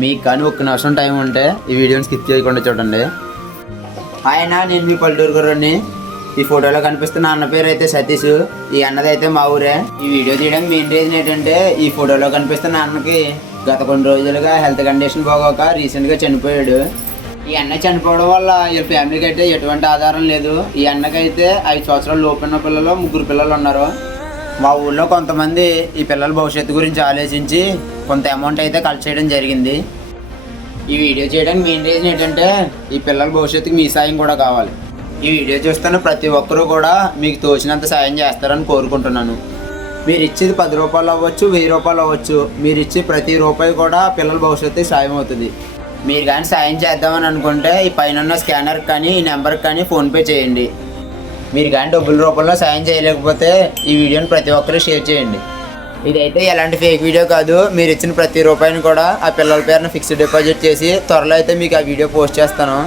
మీకు కానీ ఒక్క నిమిషం టైం ఉంటే ఈ వీడియోని స్కిప్ చేయకుండా చూడండి. ఆయన నేను మీ పల్లెటూరు గుర్రాన్ని. ఈ ఫోటోలో కనిపిస్తున్న అన్న పేరు అయితే సతీష్. ఈ అన్నది అయితే మా ఊరే. ఈ వీడియో తీయడానికి మెయిన్ రీజన్ ఏంటంటే ఈ ఫోటోలో కనిపిస్తున్న అన్నకి గత కొన్ని రోజులుగా హెల్త్ కండిషన్ బాగోక రీసెంట్గా చనిపోయాడు. ఈ అన్న చనిపోవడం వల్ల వీళ్ళ ఫ్యామిలీకి అయితే ఎటువంటి ఆధారం లేదు. ఈ అన్నకైతే 5 సంవత్సరాల లోపున్న పిల్లలు 3 పిల్లలు ఉన్నారు. మా ఊళ్ళో కొంతమంది ఈ పిల్లల భవిష్యత్తు గురించి ఆలోచించి కొంత అమౌంట్ అయితే కలెక్ట్ చేయడం జరిగింది. ఈ వీడియో చేయడానికి మెయిన్ రీజన్ ఏంటంటే ఈ పిల్లల భవిష్యత్తుకి మీ సాయం కూడా కావాలి. ఈ వీడియో చూస్తున్న ప్రతి ఒక్కరూ కూడా మీకు తోచినంత సాయం చేస్తారని కోరుకుంటున్నాను. మీరు ఇచ్చేది 10 రూపాయలు అవ్వచ్చు, 1000 రూపాయలు అవ్వచ్చు. మీరు ఇచ్చే ప్రతి రూపాయి కూడా పిల్లల భవిష్యత్తుకి సాయం అవుతుంది. మీరు కానీ సాయం చేద్దామని అనుకుంటే ఈ పైన స్కానర్కి కానీ ఈ నెంబర్కి కానీ ఫోన్పే చేయండి. మీరు కానీ డబ్బుల రూపంలో సాయం చేయలేకపోతే ఈ వీడియోని ప్రతి ఒక్కరు షేర్ చేయండి. ఇదైతే ఎలాంటి ఫేక్ వీడియో కాదు. మీరు ఇచ్చిన ప్రతి రూపాయిని కూడా ఆ పిల్లల పేరున ఫిక్స్డ్ డిపాజిట్ చేసి త్వరలో అయితే మీకు ఆ వీడియో పోస్ట్ చేస్తాను.